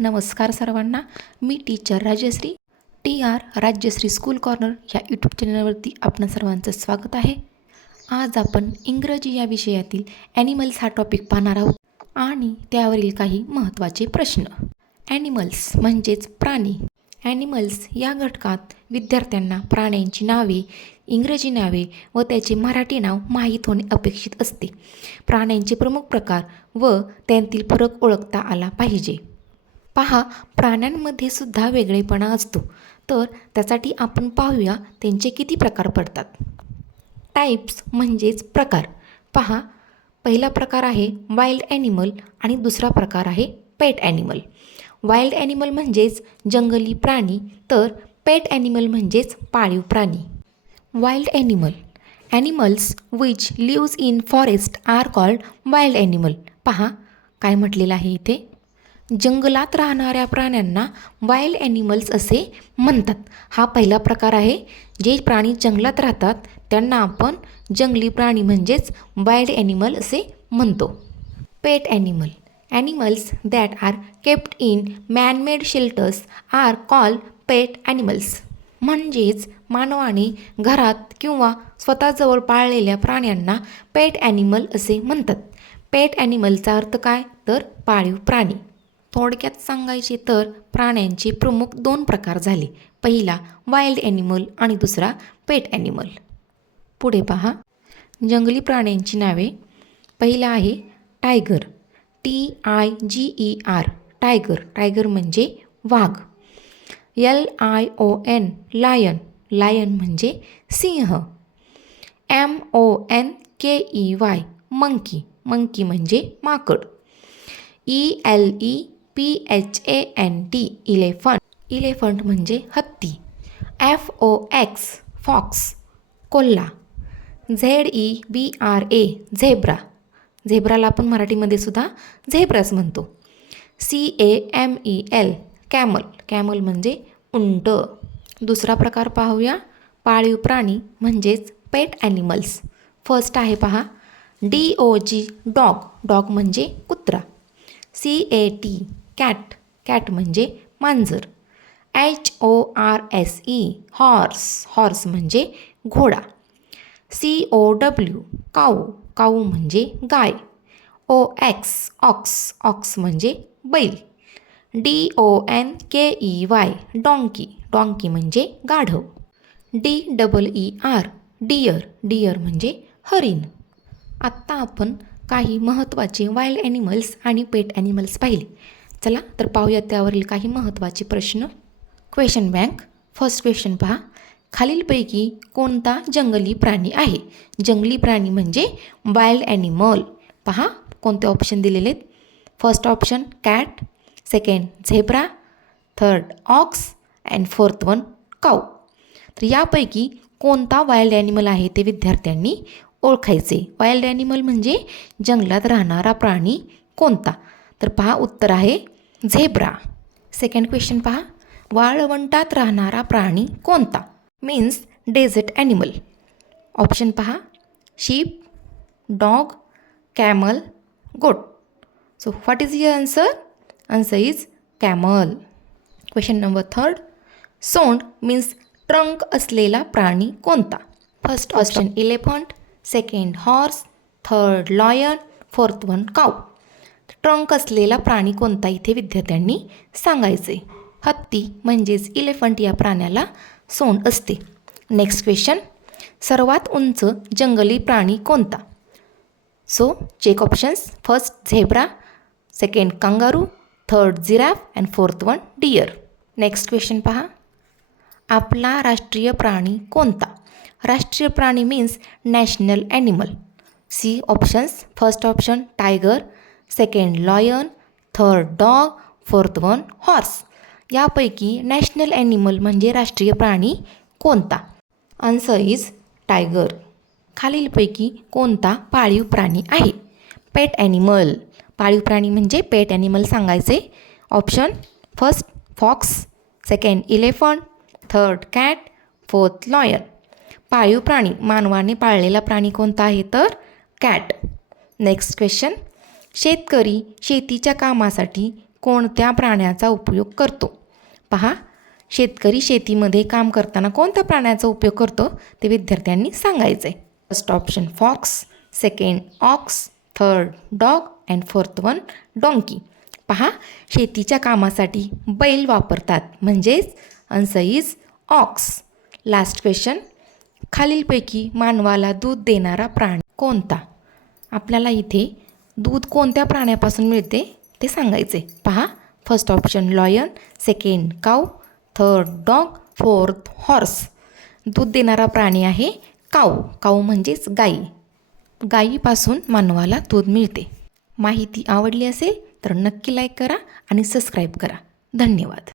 नमस्कार सर्वांना. मी teacher Rajshree. Rajshree school corner या यूट्यूब चॅनलवरती आपणा सर्वांचं स्वागत आहे. आज आपण इंग्रजी या विषयातील ॲनिमल्स हा टॉपिक पाहणार आहोत आणि त्यावरील काही महत्त्वाचे प्रश्न. ॲनिमल्स म्हणजेच प्राणी. ॲनिमल्स या घटकात विद्यार्थ्यांना प्राण्यांची नावे, इंग्रजी नावे व त्याचे मराठी नाव माहीत होणे अपेक्षित असते. प्राण्यांचे प्रमुख प्रकार व त्यांतील फरक ओळखता आला पाहिजे. पहा, प्राण्यांमध्ये सुद्धा वेगळेपणा असतो, तर त्यासाठी आपण पाहूया त्यांचे किती प्रकार पडतात. टाईप्स म्हणजेच प्रकार. पहा, पहिला प्रकार आहे वाईल्ड ॲनिमल आणि दुसरा प्रकार आहे पेट ॲनिमल. वाईल्ड ॲनिमल म्हणजेच जंगली प्राणी, तर पेट ॲनिमल म्हणजेच पाळीव प्राणी. Wild animal. Animals which lives in forest are called wild animal. पहा काय म्हटलेलं आहे इथे, जंगलात राहणाऱ्या प्राण्यांना वाईल्ड ॲनिमल्स असे म्हणतात. हा पहिला प्रकार आहे. जे प्राणी जंगलात राहतात त्यांना आपण जंगली प्राणी म्हणजेच वाईल्ड ॲनिमल असे म्हणतो. Pet animal. Animals that are kept in manmade shelters are called pet animals. म्हणजेच मानवाने घरात किंवा स्वतःजवळ पाळलेल्या प्राण्यांना पेट ॲनिमल असे म्हणतात. पेट ॲनिमलचा अर्थ काय, तर पाळीव प्राणी. थोडक्यात सांगायचे तर प्राण्यांचे प्रमुख दोन प्रकार झाले. पहिला वाईल्ड ॲनिमल आणि दुसरा पेट ॲनिमल. पुढे पहा, जंगली प्राण्यांची नावे. पहिला आहे टायगर. TIGER. टायगर. टायगर म्हणजे वाघ. LION. लायन. लायन म्हणजे सिंह. MONKEY. मंकी. मंकी म्हणजे माकड. ELEPHANT. इलेफंट. इलेफंट म्हणजे हत्ती. FOX. फॉक्स. कोल्हा. ZEBRA. झेब्रा. झेब्राला आपण मराठीमध्ये सुद्धा झेब्राच म्हणतो. CAMEL. कॅमल. कॅमल म्हणजे उंट. दुसरा प्रकार पाहूया, पाळीव प्राणी म्हणजेच पेट ॲनिमल्स. फर्स्ट आहे पहा DOG. डॉग. डॉग म्हणजे कुत्रा. CAT. कॅट. कॅट म्हणजे मांजर. HORSE. हॉर्स. हॉर्स म्हणजे घोडा. COW. काऊ. काऊ म्हणजे गाय. OX. ऑक्स. ऑक्स म्हणजे बैल. DONKEY. डॉंकी. डॉंकी म्हणजे गाढव. DEER. डियर. डियर म्हणजे हरिण. आत्ता आपण काही महत्त्वाचे वाईल्ड ॲनिमल्स आणि पेट ॲनिमल्स पाहिले. चला तर पाहूया त्यावरील काही महत्त्वाचे प्रश्न. Question bank. फर्स्ट क्वेश्चन पहा, खालीलपैकी कोणता जंगली प्राणी आहे? जंगली प्राणी म्हणजे वाईल्ड ॲनिमल. पहा कोणते ऑप्शन दिलेले आहेत. First option cat, second zebra, third ox and fourth one cow. तर यापैकी कोणता वाईल्ड ॲनिमल आहे ते विद्यार्थ्यांनी ओळखायचे. वाईल्ड ॲनिमल म्हणजे जंगलात राहणारा प्राणी कोणता? तर पहा उत्तर आहे झेब्रा. सेकंड क्वेश्चन पहा, वाळवंटात राहणारा प्राणी कोणता? Means desert animal. ऑप्शन पहा, sheep, dog, camel, goat. So what is your answer? Answer is camel. Question number third, सोंड मीन्स ट्रंक असलेला प्राणी कोणता? First option elephant, second horse, third lion, fourth one cow. Trunk असलेला प्राणी कोणता इथे विद्यार्थ्यांनी सांगायचे. हत्ती म्हणजेच इलेफंट या प्राण्याला सोंड असते. नेक्स्ट क्वेश्चन, सर्वात उंच जंगली प्राणी कोणता? So check options. First zebra, second kangaroo, third giraffe and fourth one deer. Next question पहा, आपला राष्ट्रीय प्राणी कोणता? राष्ट्रीय प्राणी means national animal. See options. First option tiger, second lion, third dog, fourth one horse. यापैकी नॅशनल ॲनिमल म्हणजे राष्ट्रीय प्राणी कोणता? Answer is tiger. खालीलपैकी कोणता पाळीव प्राणी आहे? Pet animal. पाळीव प्राणी म्हणजे पेट ॲनिमल सांगायचे. Option first fox, second elephant, third cat, fourth lion. पाळीव प्राणी मानवाने पाळलेला प्राणी कोणता आहे? तर कॅट. नेक्स्ट क्वेश्चन, शेतकरी शेतीच्या कामासाठी कोणत्या प्राण्याचा उपयोग करतो? पहा, शेतकरी शेतीमध्ये काम करताना कोणत्या प्राण्याचा उपयोग करतो ते विद्यार्थ्यांनी सांगायचं आहे. First option fox, second ox, third dog and fourth one donkey. पहा, शेतीच्या कामासाठी बैल वापरतात, म्हणजेच answer is ox. Last question, खालीलपैकी मानवाला दूध देणारा प्राणी कोणता? आपल्याला इथे दूध कोणत्या प्राण्यापासून मिळते ते सांगायचे. पहा, फर्स्ट ऑप्शन लॉयन, सेकंड काऊ, थर्ड डॉग, फोर्थ हॉर्स. दूध देणारा प्राणी आहे काऊ. काऊ म्हणजेच गाई. गाईपासून मानवाला दूध मिळते. माहिती आवडली असेल तर नक्की लाईक करा आणि सबस्क्राईब करा. धन्यवाद.